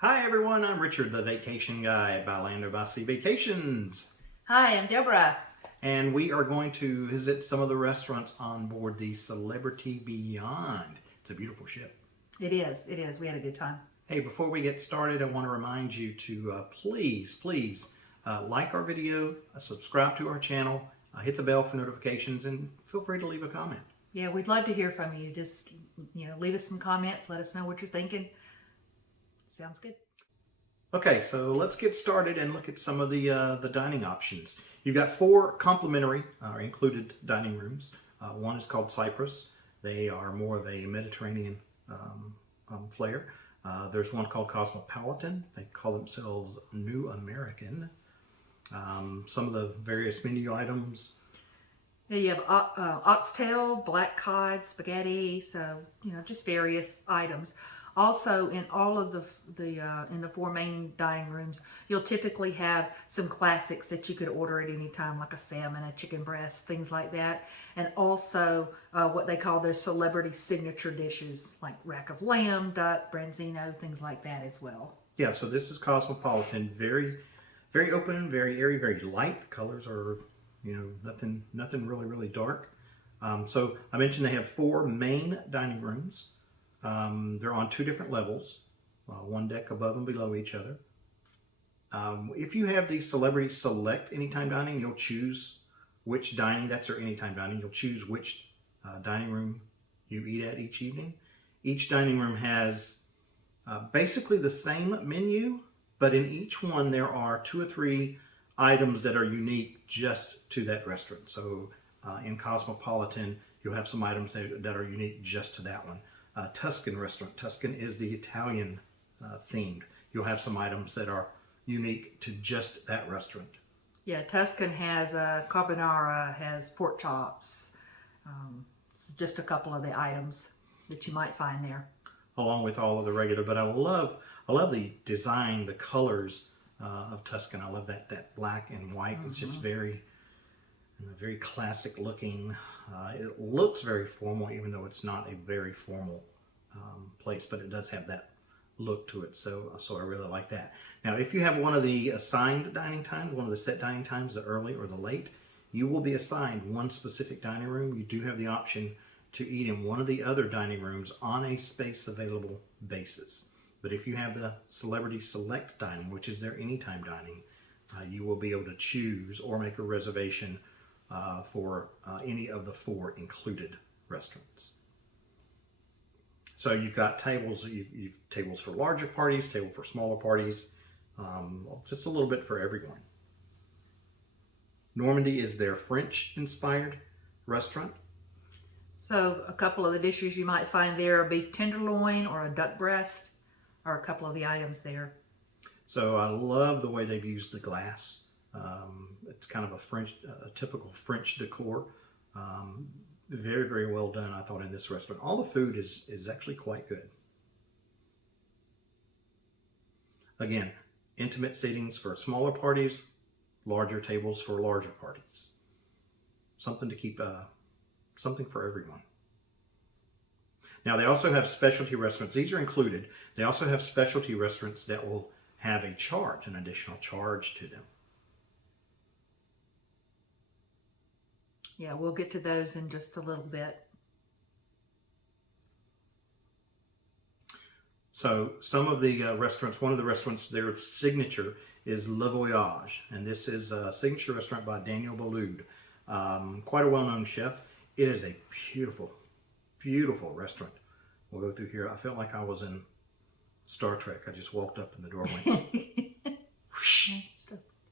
Hi everyone, I'm Richard, the vacation guy by Land of Sea Vacations. Hi, I'm Deborah. And we are going to visit some of the restaurants on board the Celebrity Beyond. It's a beautiful ship. It is. We had a good time. Hey, before we get started, I want to remind you to please like our video, subscribe to our channel, hit the bell for notifications, and feel free to leave a comment. Yeah, we'd love to hear from you. Just, leave us some comments. Let us know what you're thinking. Sounds good. Okay, so let's get started and look at some of the dining options. You've got 4 complimentary or included dining rooms. One is called Cyprus. They are more of a Mediterranean flair. There's one called Cosmopolitan. They call themselves New American. Some of the various menu items. Yeah, you have oxtail, black cod, spaghetti. So just various items. Also, in all of in the 4 main dining rooms, you'll typically have some classics that you could order at any time, like a salmon, a chicken breast, things like that. And also what they call their celebrity signature dishes, like rack of lamb, duck, branzino, things like that as well. Yeah, so this is Cosmopolitan. Very, very open, very airy, very light. The colors are, nothing really dark. So I mentioned they have 4 main dining rooms. They're on 2 different levels, one deck above and below each other. If you have the Celebrity Select Anytime Dining, you'll choose which dining, that's their Anytime Dining, you'll choose which dining room you eat at each evening. Each dining room has basically the same menu, but in each one there are 2 or 3 items that are unique just to that restaurant. So in Cosmopolitan, you'll have some items that are unique just to that one. Tuscan restaurant. Tuscan is the Italian themed. You'll have some items that are unique to just that restaurant. Yeah, Tuscan has carbonara, has pork chops. It's just a couple of the items that you might find there. Along with all of the regular, but I love the design, the colors of Tuscan. I love that black and white. It's just very classic looking. It looks very formal, even though it's not a very formal place, but it does have that look to it. So I really like that. Now, if you have one of the assigned dining times, one of the set dining times, the early or the late, you will be assigned one specific dining room. You do have the option to eat in one of the other dining rooms on a space available basis. But if you have the Celebrity Select Dining, which is their anytime dining, you will be able to choose or make a reservation for any of the 4 included restaurants. So you've got tables. You've tables for larger parties, table for smaller parties, just a little bit for everyone. Normandy is their French-inspired restaurant. So a couple of the dishes you might find there are beef tenderloin or a duck breast, are a couple of the items there. So I love the way they've used the glass. It's kind of a typical French decor. Very well done, I thought, in this restaurant. All the food is actually quite good. Again, intimate seatings for smaller parties, larger tables for larger parties. Something to keep, something for everyone. Now, they also have specialty restaurants. These are included. They also have specialty restaurants that will have an additional charge to them. Yeah, we'll get to those in just a little bit. So some of the restaurants, one of the restaurants, their signature is Le Voyage. And this is a signature restaurant by Daniel Boulud, quite a well-known chef. It is a beautiful restaurant. We'll go through here. I felt like I was in Star Trek. I just walked up in the doorway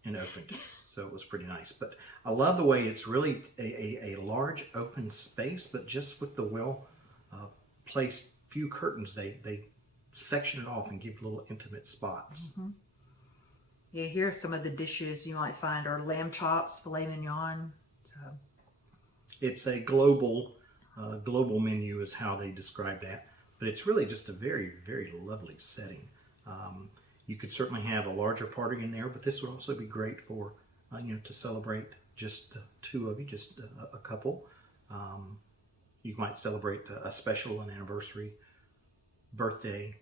and opened. So it was pretty nice. But I love the way it's really a large open space, but just with the well placed few curtains, they section it off and give little intimate spots. Mm-hmm. Yeah, here are some of the dishes you might find are lamb chops, filet mignon. So it's a global menu is how they describe that. But it's really just a very lovely setting. You could certainly have a larger party in there, but this would also be great for to celebrate just 2 of you, just a couple. You might celebrate a special, an anniversary, birthday,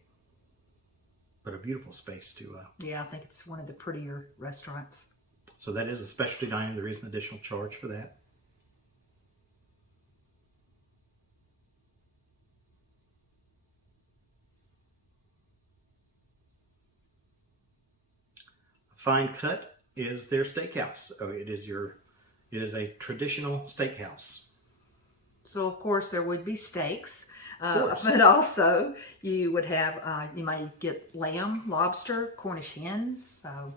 but a beautiful space to. Yeah, I think it's one of the prettier restaurants. So that is a specialty dining. There is an additional charge for that. Fine Cut is their steakhouse. So it is a traditional steakhouse. So of course there would be steaks, course. but also you would have, you might get lamb, lobster, Cornish hens, so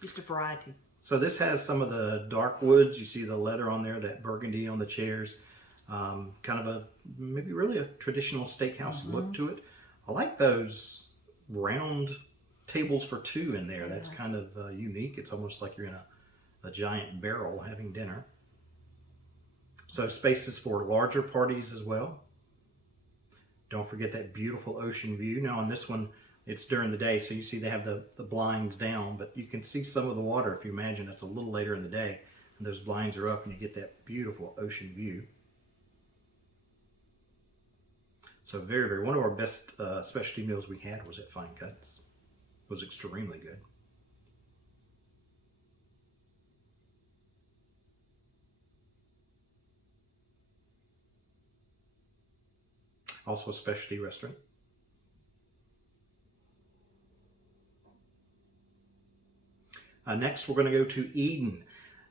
just a variety. So this has some of the dark woods. You see the leather on there, that burgundy on the chairs. Kind of a, maybe really a traditional steakhouse look to it. I like those round tables for two in there. That's kind of unique. It's almost like you're in a giant barrel having dinner. So spaces for larger parties as well. Don't forget that beautiful ocean view. Now on this one, it's during the day, so you see they have the blinds down, but you can see some of the water if you imagine it's a little later in the day, and those blinds are up and you get that beautiful ocean view. So very, very, one of our best specialty meals we had was at Fine Cuts. It was extremely good. Also a specialty restaurant. Next, we're going to go to Eden.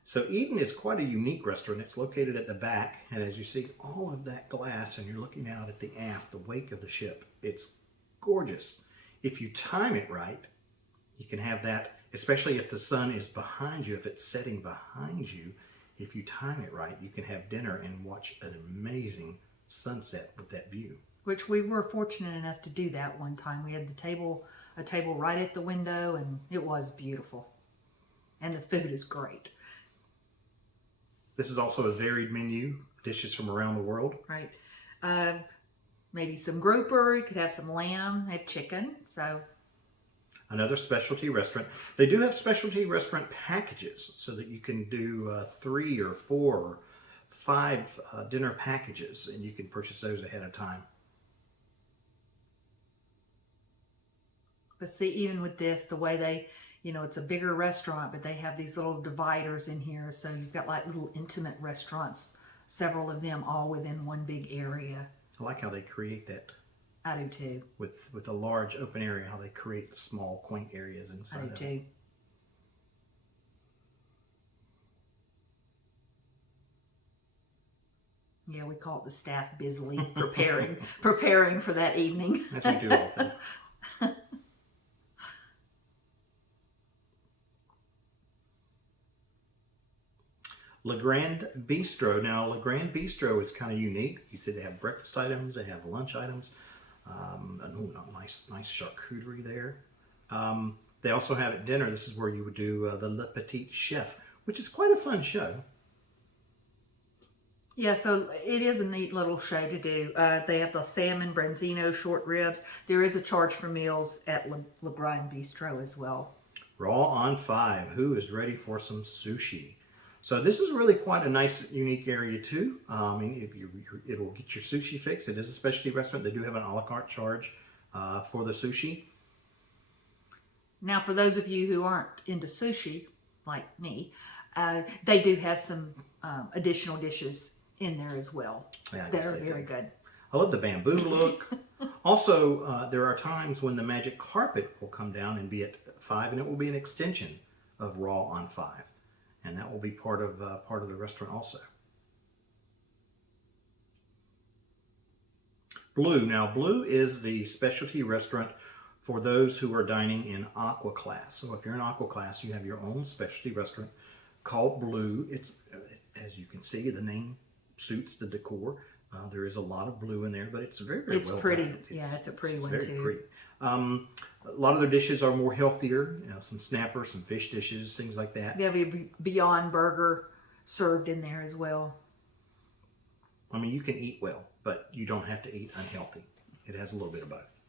So Eden is quite a unique restaurant. It's located at the back, and as you see all of that glass and you're looking out at the aft, the wake of the ship, it's gorgeous. If you time it right, you can have that, especially if the sun is behind you, if it's setting behind you, if you time it right, you can have dinner and watch an amazing sunset with that view. Which we were fortunate enough to do that one time. We had a table right at the window, and it was beautiful. And the food is great. This is also a varied menu, dishes from around the world. Right. Maybe some grouper, you could have some lamb, they have chicken, so. Another specialty restaurant. They do have specialty restaurant packages so that you can do 3 or 4 or 5 dinner packages, and you can purchase those ahead of time. But see, even with this, the way they, it's a bigger restaurant, but they have these little dividers in here. So you've got like little intimate restaurants, several of them all within one big area. I like how they create that. I do too. With a large open area, how they create small, quaint areas inside of it. I do too. Yeah, we call it the staff busily preparing for that evening. As we do often. Le Grand Bistro. Now, Le Grand Bistro is kind of unique. You see they have breakfast items, they have lunch items. Nice charcuterie there. They also have at dinner, this is where you would do the Le Petit Chef, which is quite a fun show. Yeah, so it is a neat little show to do. They have the salmon branzino short ribs. There is a charge for meals at Le Grand Bistro as well. Raw on 5. Who is ready for some sushi? So this is really quite a nice, unique area too. It will get your sushi fix. It is a specialty restaurant. They do have an a la carte charge for the sushi. Now, for those of you who aren't into sushi, like me, they do have some additional dishes in there as well that are very good. I love the bamboo look. Also, there are times when the magic carpet will come down and be at 5, and it will be an extension of Raw on 5. And that will be part of the restaurant also. Blue. Now, Blue is the specialty restaurant for those who are dining in Aqua Class. So if you're in Aqua Class, you have your own specialty restaurant called Blue. It's, as you can see, the name suits the decor. There is a lot of blue in there, but it's very, very well pretty. done. It's a pretty one very too. Pretty. A lot of their dishes are more healthier, some snappers, some fish dishes, things like that. They have a Beyond Burger served in there as well. I mean, you can eat well, but you don't have to eat unhealthy. It has a little bit of both.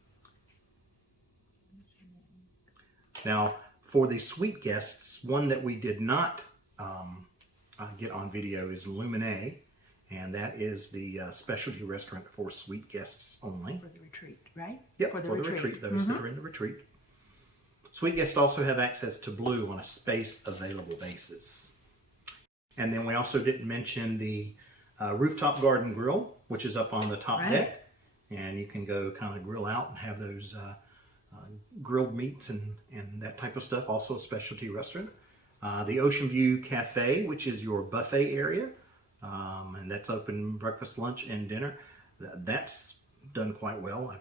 Now, for the sweet guests, one that we did not get on video is Lumine, and that is the specialty restaurant for sweet guests only. For the retreat, right? Yep, for the retreat, those that are in the retreat. Suite guests also have access to Blue on a space available basis. And then we also didn't mention the rooftop garden grill, which is up on the top deck. And you can go kind of grill out and have those grilled meats and that type of stuff. Also a specialty restaurant. The Ocean View Cafe, which is your buffet area. And that's open breakfast, lunch, and dinner. That's done quite well.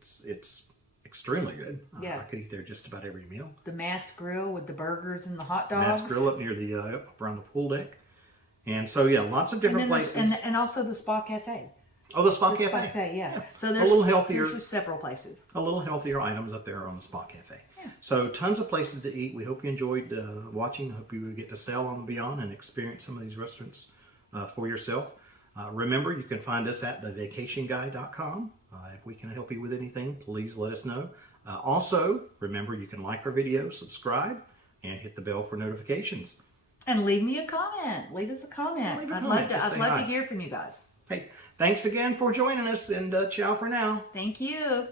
It's extremely good. Yeah. I could eat there just about every meal. The Mass Grill with the burgers and the hot dogs. Mass Grill up near the up around the pool deck. And so yeah, lots of different places. And also the Spa Cafe. Oh, the Spa The Cafe. Spa Cafe, yeah. So there's a little healthier. There's just several places. A little healthier items up there on the Spa Cafe. Yeah. So tons of places to eat. We hope you enjoyed watching. I hope you get to sail on beyond and experience some of these restaurants for yourself. Remember, you can find us at thevacationguy.com. If we can help you with anything, please let us know. Also, remember, you can like our video, subscribe, and hit the bell for notifications. And leave me a comment. Leave us a comment. Leave a I'd comment. love to hear from you guys. Hey, thanks again for joining us, and ciao for now. Thank you.